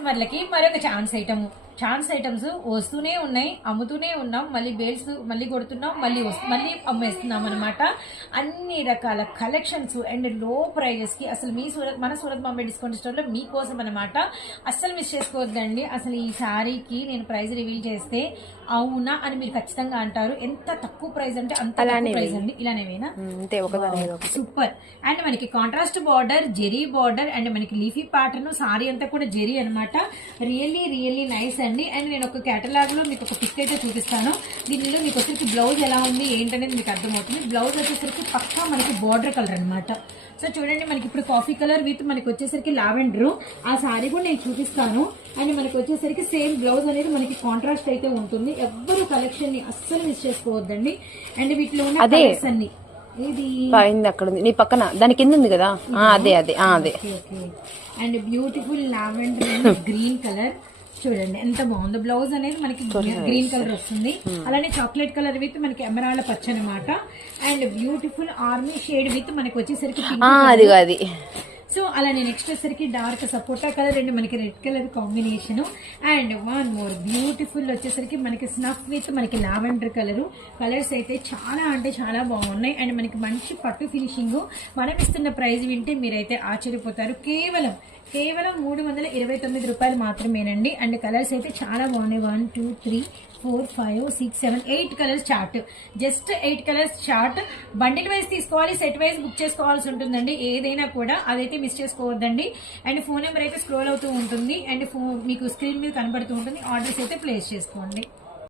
కస్టమర్లకి మరొక chance items వస్తూనే ఉన్నాయి, అమ్ముతూనే ఉన్నాం, మళ్ళీ బేల్స్ మళ్ళీ కొడుతున్నాం, మళ్ళీ అమ్మేస్తున్నాం అనమాట. అన్ని రకాల కలెక్షన్స్ అండ్ లో ప్రైజెస్ కి అసలు మన సూరత్ బాంబే డిస్కౌంట్ స్టోర్ లో మీకోసం అనమాట. అస్సలు మిస్ చేసుకోవద్దండి. అసలు ఈ శారీకి నేను ప్రైస్ రివీల్ చేస్తే అవునా అని మీరు ఖచ్చితంగా అంటారు. ఎంత తక్కువ ప్రైస్ అంటే అంత తక్కువ ప్రైస్ అండి. ఇలానేవేనా సూపర్. అండ్ మనకి contrast border, zari border and మనకి లీఫీ ప్యాటర్న్, సారీ అంతా కూడా జెరీ అనమాట. రియల్లీ నైస్ అండి. అండ్ నేను ఒక కేటలాగ్ లో మీకు ఒక పిక్ అయితే చూపిస్తాను. దీనిలో మీకు వచ్చేసరికి బ్లౌజ్ ఎలా ఉంది ఏంటనేది మీకు అర్థమవుతుంది. బ్లౌజ్ వచ్చేసరికి పక్కా మనకి బార్డర్ కలర్ అనమాట. సో చూడండి, మనకి ఇప్పుడు కాఫీ కలర్ విత్ మనకి వచ్చేసరికి లావెండర్, ఆ సారీ కూడా నేను చూపిస్తాను. అండ్ మనకి వచ్చేసరికి సేమ్ బ్లౌజ్ అనేది మనకి కాంట్రాస్ట్ అయితే ఉంటుంది. ఎవ్వరు కలెక్షన్ ని అస్సలు మిస్ చేసుకోవద్దండి. అండ్ వీటిలో ఉన్న కలర్స్ అన్ని అక్కడ నీ పక్కన దాని కింద ఉంది కదా, అదే and beautiful lavender green colour చూడండి ఎంత బాగుందో. బ్లౌజ్ అనేది మనకి గ్రీన్ కలర్ వస్తుంది. అలానే చాక్లెట్ కలర్ విత్ మనకి ఎమరాల్డ్ పచ్చ అనమాట. And beautiful army shade with మనకి వచ్చేసరికి అది. సో అలానే నెక్స్ట్ వచ్చేసరికి డార్క్ సపోటా కలర్ అండ్ మనకి red colour combination. And one more beautiful వచ్చేసరికి మనకి స్నఫ్ విత్ మనకి లావెండర్ కలర్స్ అయితే చాలా అంటే చాలా బాగున్నాయి. అండ్ మనకి మంచి పట్టు ఫినిషింగ్. మనం ఇస్తున్న ప్రైస్ వింటే మీరైతే ఆశ్చర్యపోతారు. కేవలం 329 రూపాయలు మాత్రమేనండి. అండ్ కలర్స్ అయితే చాలా బాగున్నాయి. 1 2 3 4 5 6 7 8 colours chart. Just 8 colours chart. Bundle wise తీసుకోవాలి, సెట్ వైజ్ బుక్ చేసుకోవాల్సి ఉంటుందండి. ఏదైనా కూడా అదైతే మిస్ చేసుకోవద్దండి. అండ్ ఫోన్ నెంబర్ అయితే స్క్రోల్ అవుతూ ఉంటుంది. అండ్ మీకు స్క్రీన్ మీద కనబడుతూ ఉంటుంది. ఆర్డర్స్ అయితే ప్లేస్ చేసుకోండి.